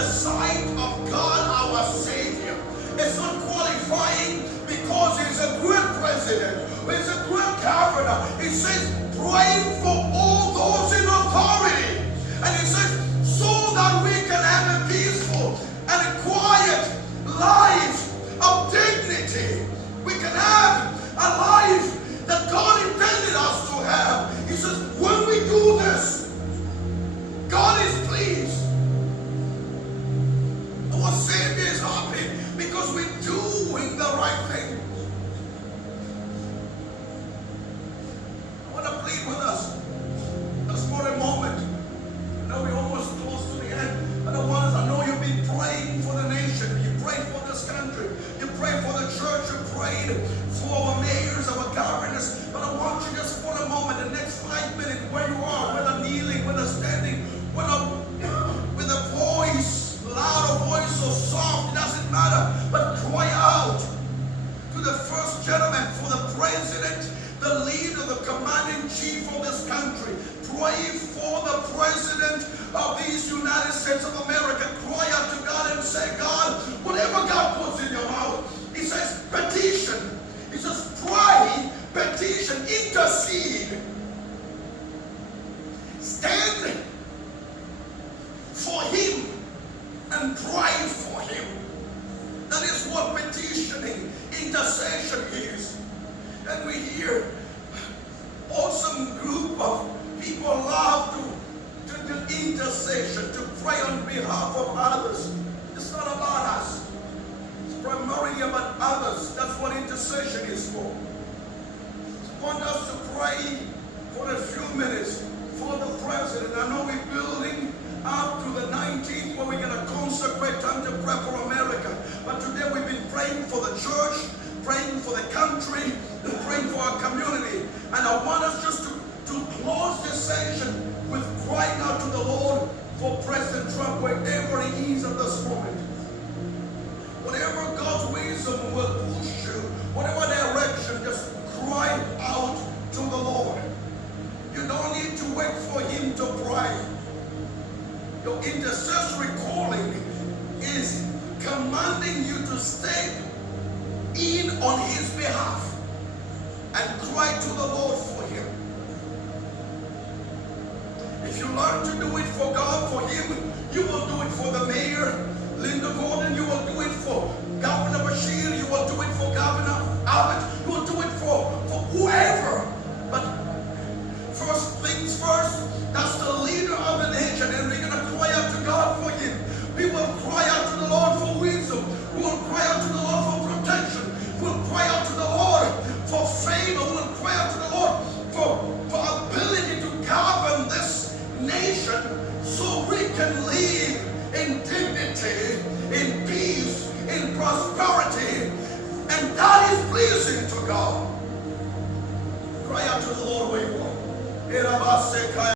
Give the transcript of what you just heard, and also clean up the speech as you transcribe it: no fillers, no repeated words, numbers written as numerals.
the sight of God our Savior. It's not qualifying because he's a great president, he's a great governor. He says, pray for all those in authority. And he says, so that we can have a peaceful and a quiet life of dignity. We can have a life that God intended us to have. He says, when we do this, God is pleased. Our Savior is happy because we're doing the right thing. I want to plead with us just for a moment. I know we're almost close to the end, but I know you've been praying for the nation. You prayed for this country. You prayed for the church. You prayed for our mayors, our governors. But I want you just for a moment, the next 5 minutes, where you are, whether kneeling, whether standing, whether with a voice, loud or voice or soft, it doesn't matter. But cry out to the first gentleman, for the president, the leader, the commanding chief of this country. Pray for the president of these United States of America. Cry out to God and say, God, whatever God puts in your mouth, he says petition. He says pray, petition, intercede. Stand for him and pray for him. That is what petitioning, intercession is. And we hear awesome group of people love to do intercession, to pray on behalf of others. It's not about us. It's primarily about others. That's what intercession is for. I want us to pray for a few minutes for the president. I know we're building up to the 19th where we're going to consecrate time to pray for America. But today we've been praying for the church, praying for the country, and praying for our community. And I want us just to close this session with crying out to the Lord for President Trump wherever he is at this moment. Whatever God's wisdom will push you, whatever direction, just cry out to the Lord. You don't need to wait for him to pray. Your intercessory calling is commanding you to step in on his behalf and cry to the Lord for him. If you learn to do it for God, for him, you will do it for the mayor, Linda Gordon. You will do it for Governor Bashir. You will do it for Governor Abbott. You will do it for whoever. But first things first, that's the leader of the nation, and we're going to cry out to God for him. We will cry out to the Lord for wisdom. We will cry out to the Lord for protection. We will cry out to the Lord for favor. We will cry out to the Lord for ability to govern this nation so we can live in dignity, in peace, in prosperity, and that is pleasing to God. Cry out to the Lord where you are.